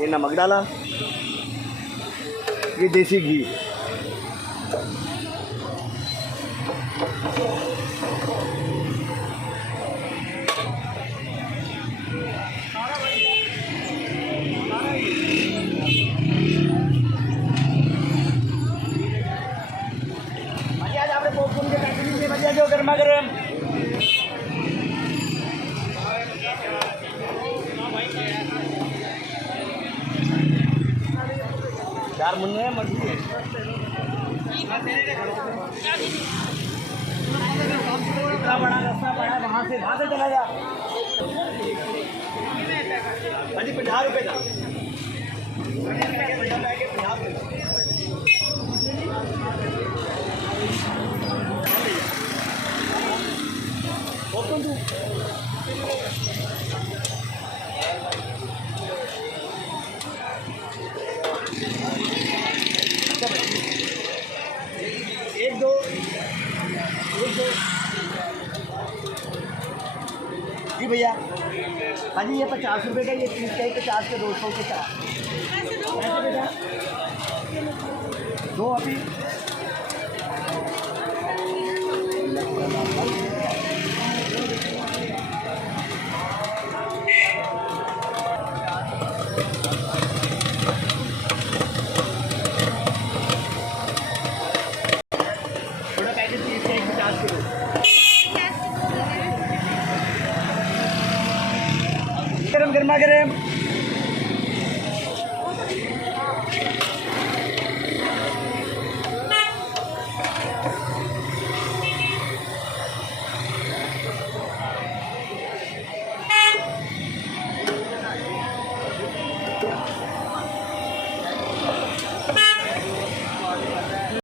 ये नमक डाला, ये देसी घी, आज आपने पॉपकॉर्न के पैकेजिंग में बढ़िया जो गर्मा गर्म चार मुन्ने हैं मर्जी है। इतना बड़ा रास्ता पड़ा है, वहाँ से चला जा। अजी 50 रुपये का 50 रुपये। एक दो जी भैया। हाँ जी, ये 50 रुपये का, ये 30 का, 50 के 200 के 4 बेटा दो अभी। थोड़ा पैकेट 30 का 50 किलो गरम गर्मा गरम।